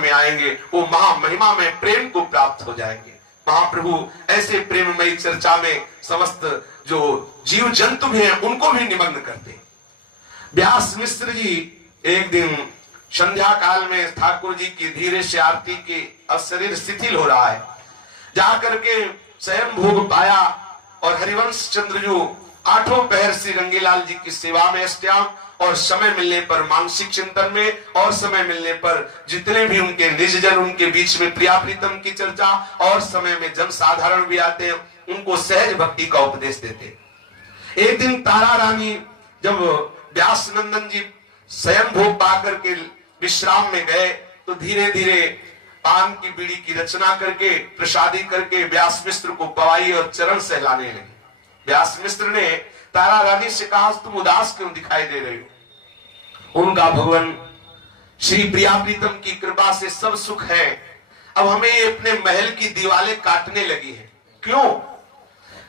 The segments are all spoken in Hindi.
में आएंगे वो महामहिमा में प्रेम को प्राप्त हो जाएंगे। महाप्रभु ऐसे प्रेममयी चर्चा में समस्त जो जीव जंतु भी हैं उनको भी निमग्न करते। व्यास मिश्र जी एक दिन संध्या काल में ठाकुर जी की धीरे से आरती के अब शरीर शिथिल हो रहा है, जाकर के स्वयं भोग पाया और हरिवंश चंद्र जो आठों पहर श्री रंगीलाल जी की सेवा में स्त्याम और समय मिलने पर मानसिक चिंतन में और समय मिलने पर जितने भी उनके निजजन उनके बीच में प्रिया प्रीतम की चर्चा और समय में जन साधारण भी आते हैं उनको सहज भक्ति का उपदेश देते। एक दिन तारा रानी जब व्यास नंदन जी स्वयं भोग पाकर के विश्राम में गए तो धीरे धीरे पान की बीड़ी की रचना करके प्रसादी करके व्यास मिश्र को पवाई और चरण सहलाने लगे। व्यास मिश्र ने तारा रानी से कहा तुम उदास क्यों दिखाई दे रहे हो? उनका भगवान श्री प्रिया प्रीतम की कृपा से सब सुख है, अब हमें अपने महल की दीवारें काटने लगी है। क्यों?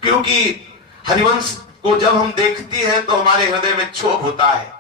क्योंकि हरिवंश को जब हम देखती हैं तो हमारे हृदय में क्षोभ होता है।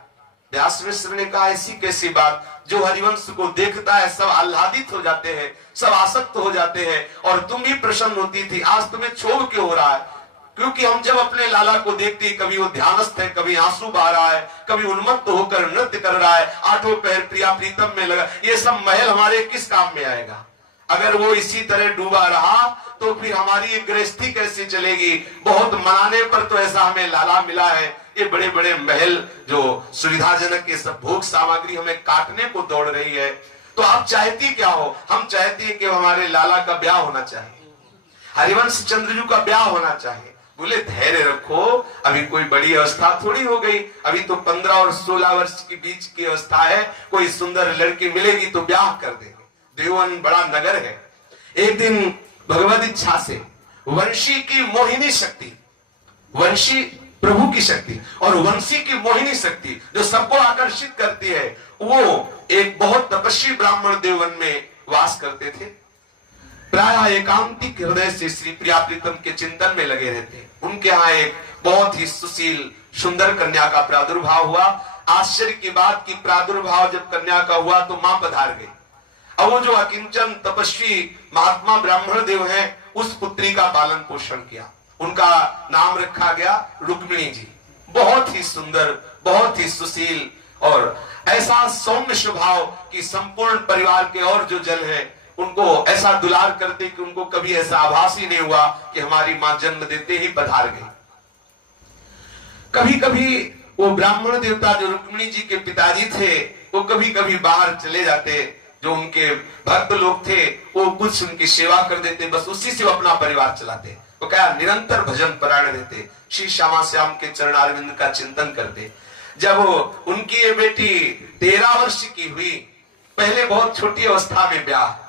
व्यास मिश्र ने कहा ऐसी कैसी बात, जो हरिवंश को देखता है सब आह्लादित हो जाते हैं, सब आसक्त हो जाते हैं और तुम भी प्रसन्न होती थी, आज तुम्हें क्षोभ क्यों हो रहा है? क्योंकि हम जब अपने लाला को देखते हैं कभी वो ध्यानस्थ है, कभी आंसू बहा रहा है, कभी उन्मत्त होकर नृत्य कर रहा है, आठों पैर प्रिया प्रीतम में लगा, ये सब महल हमारे किस काम में आएगा? अगर वो इसी तरह डूबा रहा तो फिर हमारी गृहस्थी कैसे चलेगी? बहुत मनाने पर तो ऐसा हमें लाला मिला है, ये बड़े बड़े महल जो सुविधाजनक ये सब भोग सामग्री हमें काटने को दौड़ रही है। तो आप चाहती क्या हो? हम चाहते हैं कि हमारे लाला का ब्याह होना चाहिए, हरिवंश चंद्रजू का ब्याह होना चाहिए। बोले धैर्य रखो, अभी कोई बड़ी अवस्था थोड़ी हो गई, अभी तो 15 और 16 वर्ष के बीच की अवस्था है, कोई सुंदर लड़की मिलेगी तो ब्याह कर देंगे। देवन बड़ा नगर है। एक दिन भगवत इच्छा से वंशी की मोहिनी शक्ति, वंशी प्रभु की शक्ति और वंशी की मोहिनी शक्ति जो सबको आकर्षित करती है, वो एक बहुत तपस्वी ब्राह्मण देवन में वास करते थे। प्राय एकांतिक हृदय से श्री प्रिया प्रीतम के चिंतन में लगे रहते। उनके यहाँ एक बहुत ही सुशील सुंदर कन्या का प्रादुर्भाव हुआ। आश्चर्य की बात की प्रादुर्भाव जब कन्या का हुआ तो मां पधार गई। अब वो जो अकिंचन तपस्वी महात्मा ब्राह्मण देव हैं उस पुत्री का पालन पोषण किया। उनका नाम रखा गया रुक्मिणी जी। बहुत ही सुंदर, बहुत ही सुशील और ऐसा सौम्य स्वभाव कि संपूर्ण परिवार के और जो जन है उनको ऐसा दुलार करते कि उनको कभी ऐसा आभास ही नहीं हुआ कि हमारी मां जन्म देते ही पधार गई। कभी कभी वो ब्राह्मण देवता जो रुक्मिणी जी के पिताजी थे वो कभी कभी बाहर चले जाते, जो उनके भक्त लोग थे वो कुछ उनकी सेवा कर देते, बस उसी से वो अपना परिवार चलाते। वो क्या निरंतर भजन परायण रहते, श्री श्यामा श्याम के चरणारविंद का चिंतन करते। जब उनकी ये बेटी 13 वर्ष की हुई, पहले बहुत छोटी अवस्था में ब्याह,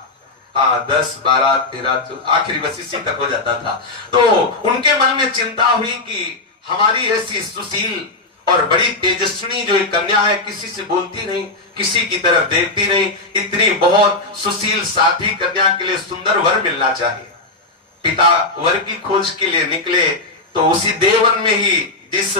10, 12, 13, आखिरी बस इसी तक हो जाता था, तो उनके मन में चिंता हुई कि हमारी ऐसी सुशील और बड़ी तेजस्विनी जो एक कन्या है, किसी से बोलती नहीं, किसी की तरफ देखती नहीं, इतनी बहुत सुशील साध्वी कन्या के लिए सुंदर वर मिलना चाहिए। पिता वर की खोज के लिए निकले तो उसी देवन में ही जिस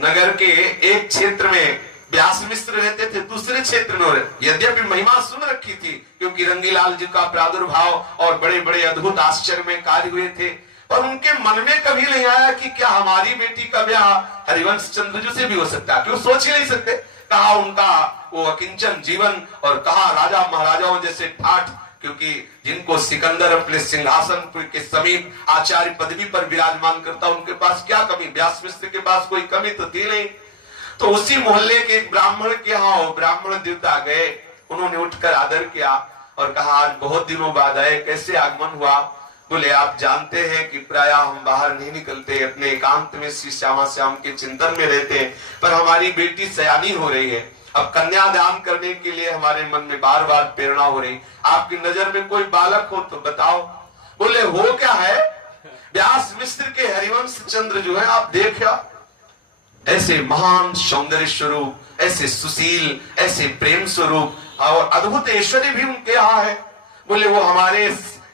नगर के एक क्षेत्र में व्यास मिश्र रहते थे, दूसरे क्षेत्र में यद्यपि महिमा सुन रखी थी क्योंकि रंगीलाल जी का प्रादुर्भाव और बड़े बड़े अद्भुत आश्चर्य में कार्य हुए थे, और उनके मन में कभी नहीं आया कि क्या हमारी बेटी का ब्याह हरिवंश चंद्रजू से भी हो सकता है। क्यों सोच ही नहीं सकते। कहा उनका वो अकिंचन जीवन और कहा राजा महाराजाओं जैसे ठाठ, क्योंकि जिनको सिकंदर अपने सिंहासन के समीप आचार्य पदवी पर विराजमान करता, उनके पास क्या कमी? व्यास मिश्र के पास कोई कमी तो थी नहीं। तो उसी मोहल्ले के ब्राह्मण के यहाँ ब्राह्मण देवता गए, उन्होंने उठकर आदर किया और कहा आज बहुत दिनों बाद आए, कैसे आगमन हुआ? बोले आप जानते हैं कि प्राय हम बाहर नहीं निकलते, अपने एकांत में श्री श्यामा श्याम के चिंतन में रहते हैं, पर हमारी बेटी सयानी हो रही है, अब कन्यादान करने के लिए हमारे मन में बार बार प्रेरणा हो रही, आपकी नजर में कोई बालक हो तो बताओ। बोले हो क्या है? व्यास मिश्र के हरिवंश चंद्र जो है आप देखिए, ऐसे महान सौंदर्य स्वरूप, ऐसे सुशील, ऐसे प्रेम स्वरूप और अद्भुत ऐश्वर्य भी उनके यहाँ है। बोले वो हमारे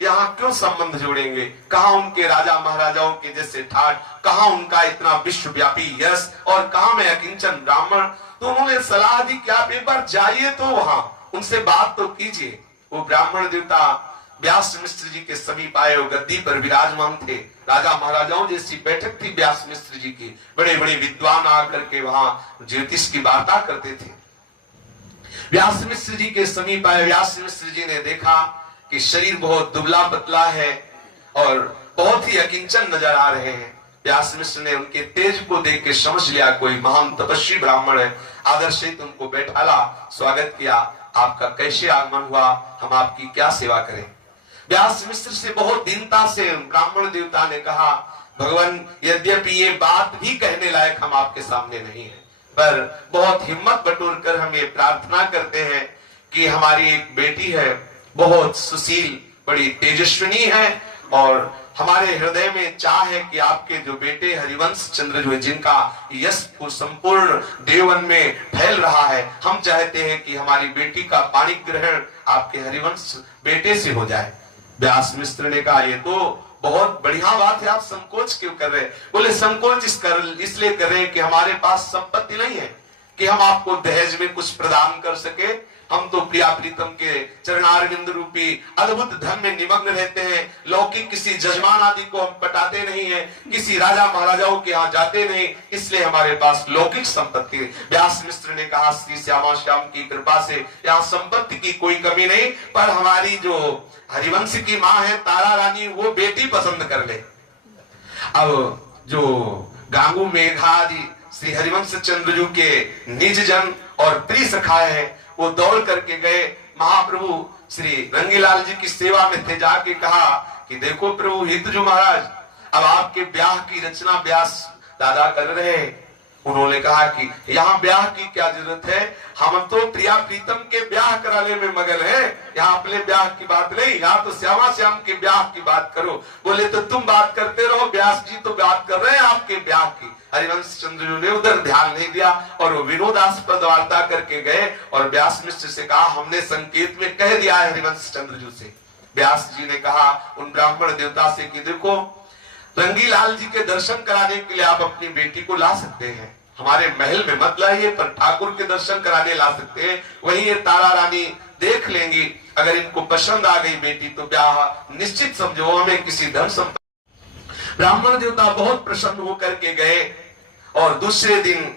यहाँ क्यों संबंध जोड़ेंगे? कहा उनके राजा महाराजाओं के जैसे ठाठ, कहा उनका इतना विश्वव्यापी यश, और कहा मैं अकिंचन ब्राह्मण। तो उन्होंने सलाह दी कि आप एक बार जाइए तो वहां उनसे बात तो कीजिए। वो ब्राह्मण देवता व्यास मिश्र जी के समीप आए, वो गद्दी पर विराजमान थे। राजा महाराजाओं जैसी बैठक थी व्यास मिश्र जी की। बड़े बड़े विद्वान आकर के वहां ज्योतिष की वार्ता करते थे। व्यास मिश्र जी के समीप आए। व्यास मिश्र जी ने देखा कि शरीर बहुत दुबला पतला है और बहुत ही अकिंचन नजर आ रहे हैं। व्यास मिश्र ने उनके तेज को देख के समझ लिया कोई महान तपस्वी ब्राह्मण है। आदर से उनको बैठाला, स्वागत किया। आपका कैसे आगमन हुआ, हम आपकी क्या सेवा करें? व्यास मिश्र से बहुत दीनता से ब्राह्मण देवता ने कहा, भगवान यद्यपि ये बात भी कहने लायक हम आपके सामने नहीं है, पर बहुत हिम्मत बटोर कर हम ये प्रार्थना करते हैं कि हमारी एक बेटी है, बहुत सुशील, बड़ी तेजस्विनी है, और हमारे हृदय में चाह है कि आपके जो बेटे हरिवंश चंद्र जो है, जिनका यश को संपूर्ण देवन में फैल रहा है, हम चाहते हैं कि हमारी बेटी का पाणी ग्रहण आपके हरिवंश बेटे से हो जाए। व्यास मिश्र ने कहा, ये तो बहुत बढ़िया बात है, आप संकोच क्यों कर रहे हैं? बोले संकोच इसलिए कर रहे हैं कि हमारे पास संपत्ति नहीं है कि हम आपको दहेज में कुछ प्रदान कर सके। हम तो प्रिया प्रीतम के चरणारविंद रूपी अद्भुत धन में निमग्न रहते हैं। लौकिक किसी जजमान आदि को हम पटाते नहीं है, किसी राजा महाराजाओं के यहाँ जाते नहीं, इसलिए हमारे पास लौकिक संपत्ति है। व्यास मिश्र ने कहा, श्री श्यामा श्याम की कृपा से यहाँ संपत्ति की कोई कमी नहीं, पर हमारी जो हरिवंश की माँ है तारा रानी, वो बेटी पसंद कर ले। अब जो गांगू मेघादि श्री हरिवंश चंद्रजू के निज जन और प्रिय सखाए हैं, वो दौड़ करके गए। महाप्रभु श्री रंगीलाल जी की सेवा में थे, जाके कहा कि देखो प्रभु हितजू महाराज, अब आपके ब्याह की रचना व्यास दादा कर रहे हैं। उन्होंने कहा कि यहाँ ब्याह की क्या जरूरत है, हम तो प्रिया प्रीतम के ब्याह कराने में मगन है, यहाँ अपने ब्याह की बात नहीं, यहाँ तो श्यामा श्याम के ब्याह की बात करो। बोले तो तुम बात करते रहो, व्यास जी तो बात कर रहे हैं आपके ब्याह की। हरिवंश चंद्रजू ने उधर ध्यान नहीं दिया और वो विनोदास्पद वार्ता करके गए और व्यास मिश्र से कहा, हमने संकेत में कह दिया है हरिवंश चंद्रजू से। व्यास जी ने कहा उन ब्राह्मण देवता से कि देखो, रंगीलाल जी के दर्शन कराने के लिए आप अपनी बेटी को ला सकते हैं, हमारे महल में मत लाइए, पर ठाकुर के दर्शन कराने ला सकते हैं। वहीं ये तारा रानी देख लेंगी, अगर इनको पसंद आ गई बेटी तो ब्याह निश्चित समझो, हमें किसी धन संपत्ति। ब्राह्मण देवता बहुत प्रसन्न होकर के गए और दूसरे दिन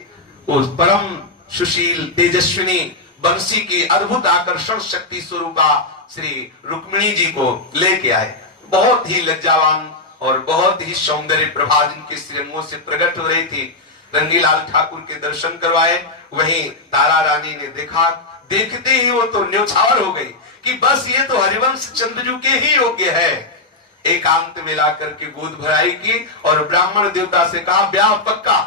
उस परम सुशील तेजस्विनी बंसी की अद्भुत आकर्षण शक्ति स्वरूपा श्री रुक्मिणी जी को लेके आए। बहुत ही लज्जावान और बहुत ही सौंदर्य प्रभा जिनके श्रीअंगों से प्रकट हो रही थी। रंगीलाल ठाकुर के दर्शन करवाए। वहीं तारा रानी ने देखा, देखते ही वो तो न्यौछावर हो गई कि बस ये तो हरिवंश चंद्रजू के ही योग्य है। एकांत में ला करके गोद भराई की और ब्राह्मण देवता से कहा, ब्याह पक्का,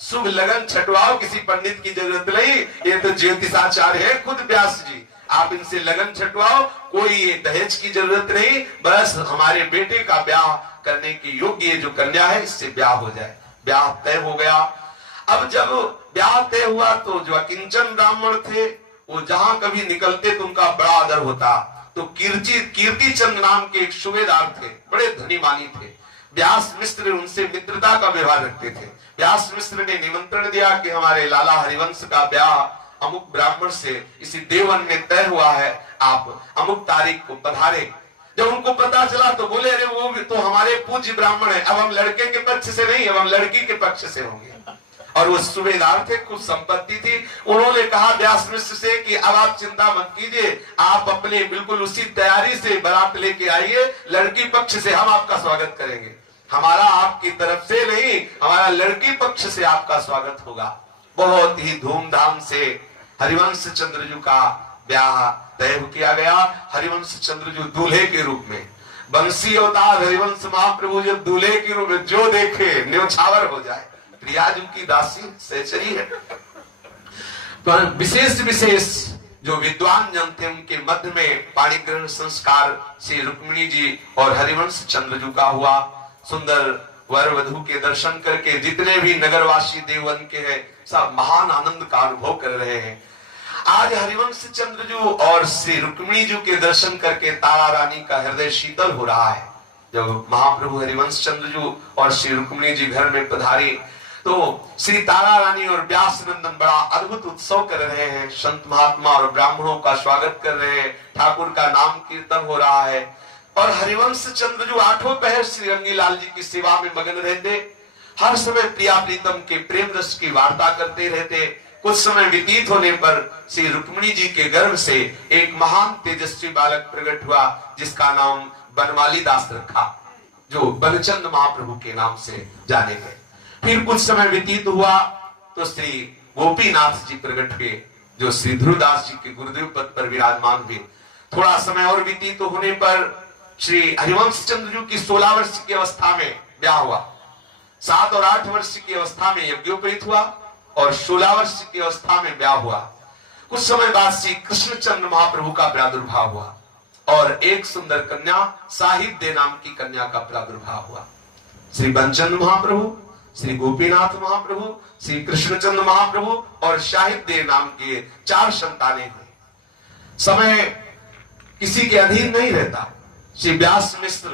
शुभ लगन छटवाओ, किसी पंडित की जरूरत नहीं, ये तो ज्योतिषाचार्य है खुद व्यास जी, आप इनसे लगन छटवाओ, कोई ये दहेज की जरूरत नहीं, बस हमारे बेटे का ब्याह करने की योग्य जो कन्या है इससे ब्याह हो जाए। ब्याह तय हो गया। अब जब ब्याह तय हुआ तो जो अकिंचन ब्राह्मण थे वो जहां कभी निकलते तो उनका बड़ा आदर होता। तो कीर्ति चंद नाम के एक सूबेदार थे, बड़े धनी मानी थे। व्यास मिश्र उनसे मित्रता का व्यवहार रखते थे। व्यास मिश्र ने निमंत्रण दिया कि हमारे लाला हरिवंश का ब्याह अमुक ब्राह्मण से इसी देवन में तय हुआ है, आप अमुक तारीख को पधारे। जब उनको पता चला तो बोले, अरे वो तो हमारे पूज्य ब्राह्मण है, अब हम लड़के के पक्ष से नहीं, अब हम लड़की के पक्ष से होंगे। और वो सूबेदार थे, कुछ संपत्ति थी। उन्होंने कहा व्यास मिश्र से कि अब आप चिंता मत कीजिए, आप अपने बिल्कुल उसी तैयारी से बारात लेके आइए, लड़की पक्ष से हम आपका स्वागत करेंगे, हमारा आपकी तरफ से नहीं, हमारा लड़की पक्ष से आपका स्वागत होगा। बहुत ही धूमधाम से हरिवंश चंद्रजू का ब्याह तय किया गया। हरिवंश चंद्रजू दूल्हे के रूप में, बंसी अवतार हरिवंश महाप्रभु जब दूल्हे के रूप में जो देखे न्यौछावर हो जाए। प्रियाजू की दासी सहचरी है। तो विशेष जो विद्वान जन थे उनके मध्य में पाणी ग्रहण संस्कार श्री रुक्मिणी जी और हरिवंश चंद्रजू का हुआ। सुंदर वर वधू के दर्शन करके जितने भी नगरवासी देवन के हैं सब महान आनंद का अनुभव कर रहे हैं। आज हरिवंश चंद्रजू और श्री रुक्मिणी जी के दर्शन करके तारा रानी का हृदय शीतल हो रहा है। जब महाप्रभु हरिवंश चंद्रजू और श्री रुक्मिणी जी घर में पधारी तो श्री तारा रानी और व्यास नंदन बड़ा अद्भुत उत्सव कर रहे हैं, संत महात्मा और ब्राह्मणों का स्वागत कर रहे हैं, ठाकुर का नाम कीर्तन हो रहा है। और हरिवंश चंद्र जो आठों पहर श्री रंगीलाल जी की सेवा में मगन रहते, हर समय प्रिया प्रीतम के प्रेम रस की वार्ता करते रहते। कुछ समय व्यतीत होने पर श्री रुक्मिणी जी के गर्भ से एक महान तेजस्वी बालक प्रकट हुआ, जिसका नाम बनमाली दास रखा, जो बनचंद महाप्रभु के नाम से जाने गए। फिर कुछ समय व्यतीत हुआ तो श्री गोपीनाथ जी प्रकट हुए, जो श्री ध्रुवदास जी के गुरुदेव पद पर विराजमान हुए। थोड़ा समय और व्यतीत होने पर श्री हरिवंश चंद्र जी की 16 वर्ष की अवस्था में ब्याह हुआ, 7 और 8 वर्ष की अवस्था में यज्ञोपवीत हुआ और 16 वर्ष की अवस्था में ब्याह हुआ। कुछ समय बाद श्री कृष्णचंद्र महाप्रभु का प्रादुर्भाव हुआ और एक सुंदर कन्या साहित्य नाम की कन्या का प्रादुर्भाव हुआ। श्री बनचंद महाप्रभु, श्री गोपीनाथ महाप्रभु, श्री कृष्णचंद्र महाप्रभु और साहित्य नाम के 4 संतानें हुई। समय किसी के अधीन नहीं रहता। श्री व्यास मिश्र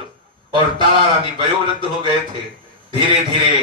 और तारा रानी वयोवृद्ध हो गए थे। धीरे धीरे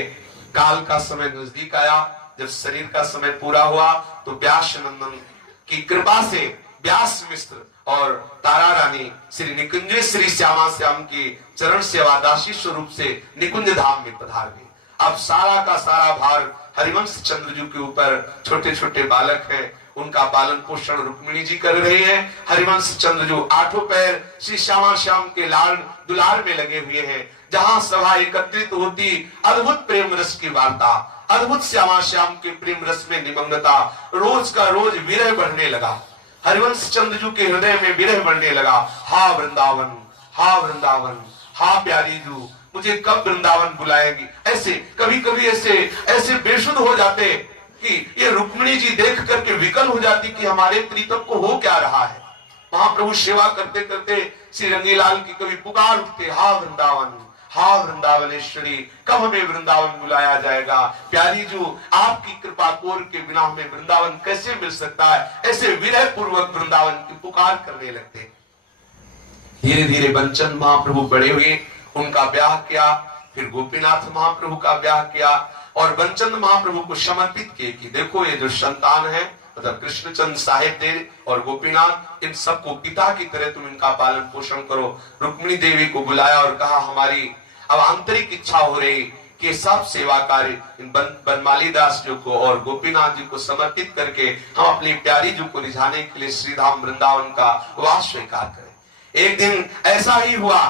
काल का समय नजदीक आया। जब शरीर का समय पूरा हुआ तो व्यास नंदन की कृपा से व्यास मिश्र और तारा रानी श्री निकुंज श्री श्यामा श्याम की चरण सेवा दासी स्वरूप से निकुंज धाम में पधार गए। अब सारा का सारा भार हरिवंश चंद्र जी के ऊपर। छोटे छोटे बालक हैं, उनका पालन पोषण रुक्मिणी जी कर रहे हैं। हरिवंश चंद्र जो आठों पैर श्री श्यामा श्याम के लाड़ दुलार में लगे हुए हैं। जहां सभा एकत्रित होती, अद्भुत प्रेम रस की वार्ता, अद्भुत श्यामा श्याम के प्रेम रस में निमग्नता, रोज का रोज विरह बढ़ने लगा। हरिवंश चंद्र जी के हृदय में विरह बढ़ने लगा। हा वृंदावन, हा वृंदावन, हा प्यारी जू, मुझे कब वृंदावन बुलाएगी। ऐसे कभी कभी ऐसे बेसुध हो जाते कि ये रुक्मिणी जी देख करके विकल हो जाती कि हमारे प्रीतम को हो क्या रहा है। महाप्रभु सेवा करते करते श्री रंगीलाल की कभी पुकार उठते, हा वृंदावन, हा वृंदावनेश्वरी, कब हमें वृंदावन बुलाया जाएगा। प्यारी जो आपकी कृपा कोर के बिना हमें वृंदावन कैसे मिल सकता है। ऐसे विरह पूर्वक वृंदावन की पुकार करने लगते। धीरे धीरे बनचंद महाप्रभु बड़े हुए, उनका ब्याह किया। फिर गोपीनाथ महाप्रभु का ब्याह किया और बनचंद महाप्रभु को समर्पित किए कि देखो ये जो संतान है, मतलब कृष्णचंद साहेब देव और गोपीनाथ, इन सबको पिता की तरह तुम इनका पालन पोषण करो। रुक्मिणी देवी को बुलाया और कहा हमारी अब आंतरिक इच्छा हो रही कि सब सेवा कार्य इन बनमाली दास जी को और गोपीनाथ जी को समर्पित करके हम अपनी प्यारी जी को रिझाने के लिए श्रीधाम वृंदावन का वास स्वीकार करें। एक दिन ऐसा ही हुआ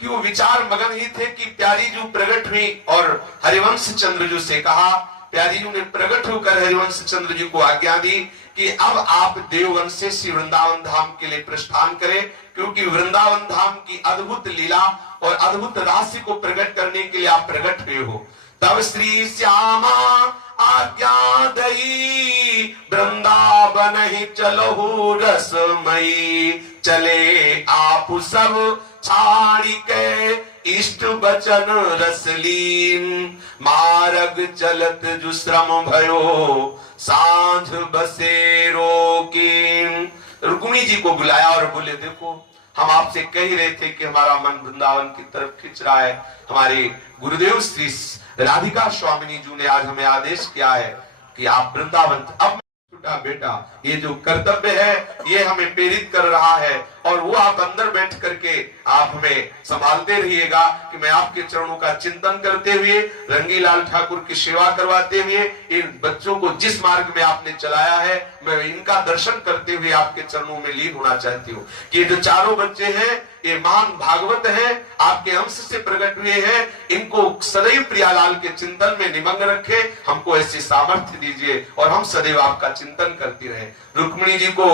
कि वो विचार मगन ही थे कि प्यारी जू प्रकट हुई और हरिवंश चंद्र जी से कहा। प्यारी जू ने प्रकट होकर हरिवंश चंद्र जी को आज्ञा दी कि अब आप देववन से श्री वृंदावन धाम के लिए प्रस्थान करें, क्योंकि वृंदावन धाम की अद्भुत लीला और अद्भुत रहस्य को प्रकट करने के लिए आप प्रकट हुए हो। तब श्री श्यामा आज्ञा दई, वृंदावन ही चलो रसमयी, चले आप सब छाड़ी के इष्ट बचन रसलीन, मार्ग चलत जो श्रम भयो, सांझ बसेरो की। रुक्मिणी जी को बुलाया और बोले देखो हम आपसे कह रहे थे कि हमारा मन वृंदावन की तरफ खिंच रहा है। हमारे गुरुदेव श्री राधिका स्वामिनी जी ने आज हमें आदेश किया है कि आप वृंदावन। अब बेटा ये जो कर्तव्य है ये हमें प्रेरित कर रहा है और वो आप अंदर बैठ करके आप हमें संभालते रहिएगा कि मैं आपके चरणों का चिंतन करते हुए, रंगीलाल ठाकुर की सेवा करवाते हुए, इन बच्चों को जिस मार्ग में आपने चलाया है मैं इनका दर्शन करते हुए आपके चरणों में लीन होना चाहती हूँ। कि ये जो चारों बच्चे हैं ये महान भागवत हैं, आपके अंश से प्रकट हुए हैं, इनको सदैव प्रियालाल के चिंतन में निमग्न रखे। हमको ऐसी सामर्थ्य दीजिए और हम सदैव आपका चिंतन करती रहे। रुक्मिणी जी को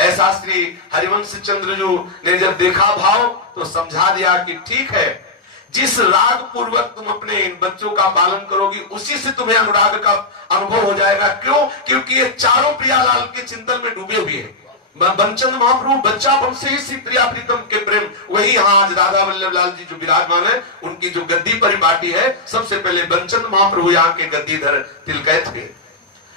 ऐसा श्री हरिवंश चंद्र जी ने जब देखा भाव तो समझा दिया कि ठीक है, जिस राग पूर्वक तुम अपने इन बच्चों का पालन करोगी उसी से तुम्हें अनुराग का अनुभव हो जाएगा। क्यों? क्योंकि ये चारों प्रियालाल के चिंतन में डूबे हुए हैं। बनचंद महाप्रभु बच्चापन से ही श्री प्रिया प्रीतम के प्रेम, वही यहाँ आज राधा वल्लभ लाल जी जो विराजमान है उनकी जो गद्दी परिपाटी है, सबसे पहले बनचंद महाप्रभु यहाँ के गद्दीधर तिलकैत थे।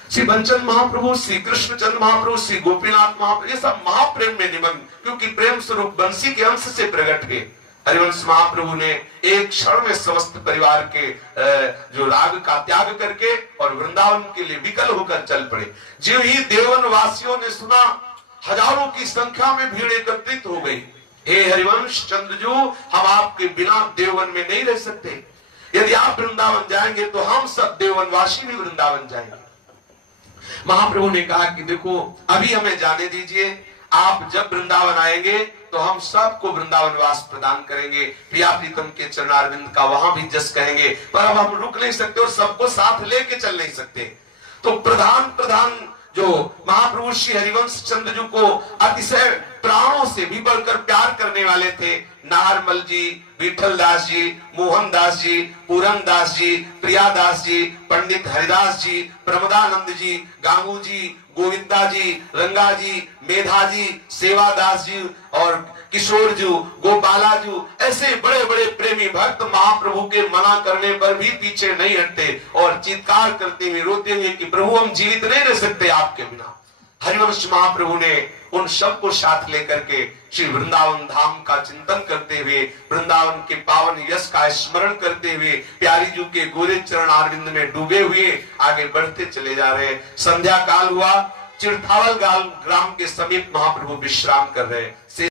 श्री बनचंद महाप्रभु, श्री कृष्णचंद महाप्रभु, श्री गोपीनाथ महाप्रभु, ये सब महाप्रेम में निमग्न, क्योंकि प्रेम स्वरूप बंसी के अंश से प्रकट हुए। हरिवंश महाप्रभु ने एक क्षण में समस्त परिवार के जो राग का त्याग करके और वृंदावन के लिए विकल होकर चल पड़े। जो ही देवन वासियों ने सुना, हजारों की संख्या में भीड़ एकत्रित हो गई। हे हरिवंश चंद्रजू, हम आपके बिना देवन में नहीं रह सकते। यदि आप वृंदावन जाएंगे तो हम सब देवनवासी भी वृंदावन जाएंगे। महाप्रभु ने कहा कि देखो, अभी हमें जाने दीजिए, आप जब वृंदावन आएंगे तो हम सबको वृंदावन वास प्रदान करेंगे। प्रिया प्रीतम के चरणारविंद का वहां भी जस कहेंगे, पर अब हम रुक नहीं सकते और सबको साथ लेके चल नहीं सकते। तो प्रधान जो महाप्रभु श्री हरिवंश चंद्र जी को अतिशय प्राणों से भी बढ़कर प्यार करने वाले थे, नारमल जी, विठल दास जी, मोहन दास जी, पूरन दास जी, प्रियादास जी, पंडित हरिदास जी, प्रमोदानंद जी, गांगू जी, गोविंदा जी, रंगा जी, मेधा जी, सेवादास जी और किशोर जी, गोपाला जी, ऐसे बड़े बड़े प्रेमी भक्त महाप्रभु के मना करने पर भी पीछे नहीं हटते और चित्कार करते हुए रोते हुए कि प्रभु हम जीवित नहीं रह सकते आपके बिना। हरिवंश महाप्रभु ने उन सबको साथ लेकर के श्री वृंदावन धाम का चिंतन करते हुए, वृंदावन के पावन यश का स्मरण करते हुए, प्यारी जी के गोरे चरण आरविंद में डूबे हुए आगे बढ़ते चले जा रहे। संध्या काल हुआ, चिरथावल ग्राम के समीप महाप्रभु विश्राम कर रहे।